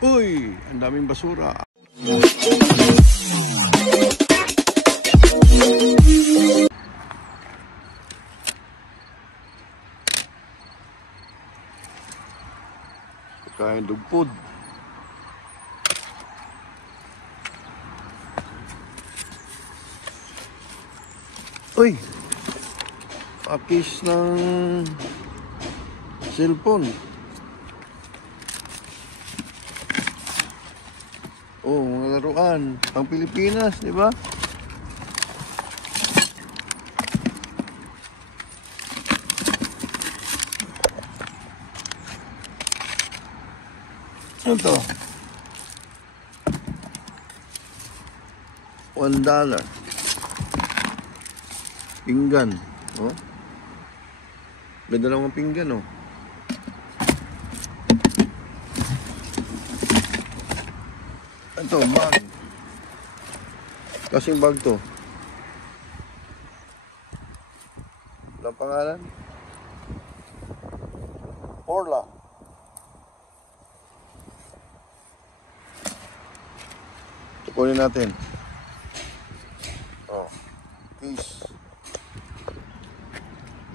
Uy, ang daming basura. Kain dog food. Uy, pakis ng cellphone. Oh, mga laruan pang Pilipinas, di ba? Ano to? $1. Pinggan. Oh. May dalawang pinggan, oh. Ito, bag. Kasing bag to. Walang pangalan? Orla. Tukunin natin. Oh. Peace.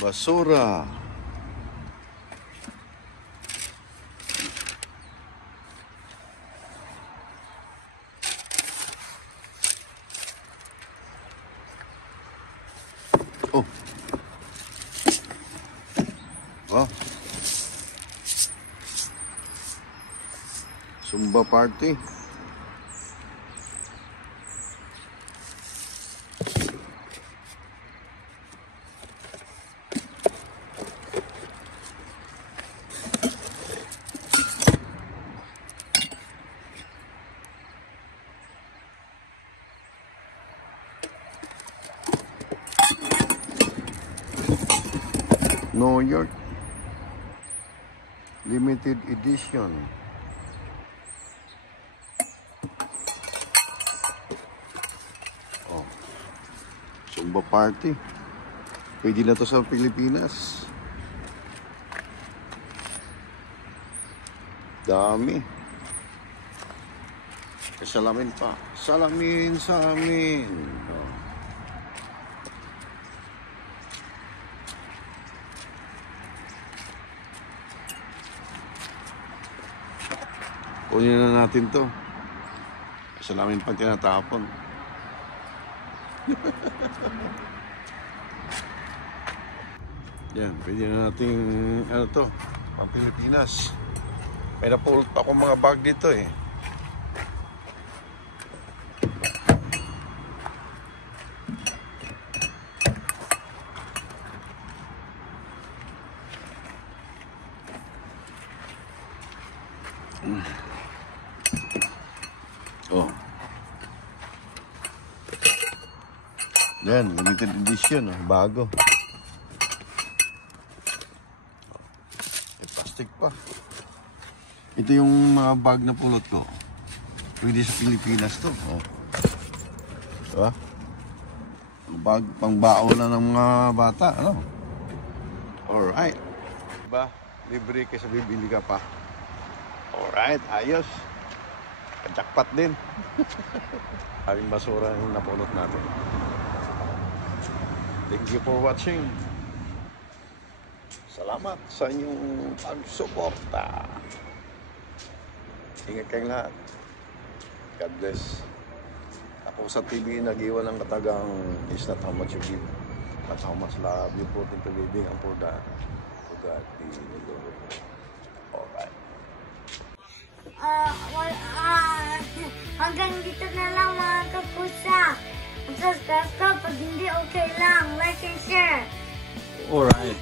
Basura. Oh. Oh. Zumba party. New York limited edition. Oh, Zumba party. Pwede na to sa Pilipinas. Dami. Salamin pa. Salamin sa amin. Oh. Kunin na natin to. Kasi namin pag tinatapon. Yan, pwede na natin, ano to, ang Pilipinas. May napulot pa akong mga bag dito eh. Oh. Yan, limited edition, oh, bago. May plastic pa. Ito yung mga bag na pulot ko. Pwede sa Pilipinas to. Oh. Diba? Bag pang bao na ng mga bata, ano? Alright. Diba? Libre kaysa bibili ka pa. Alright, ayos. Jackpot din. Aming basura yung napulot natin. Thank you for watching. Salamat sa inyong pagsuporta. Ingat kayong lahat. God bless. Ako sa TV nag-iwan ng katagang is not how much you give, but how much love you put into living and for that. To God be the glory. Alright. Hanggang dito na lang mga kapusa. Subscribe ka pag hindi okay lang. Like and share. Alright.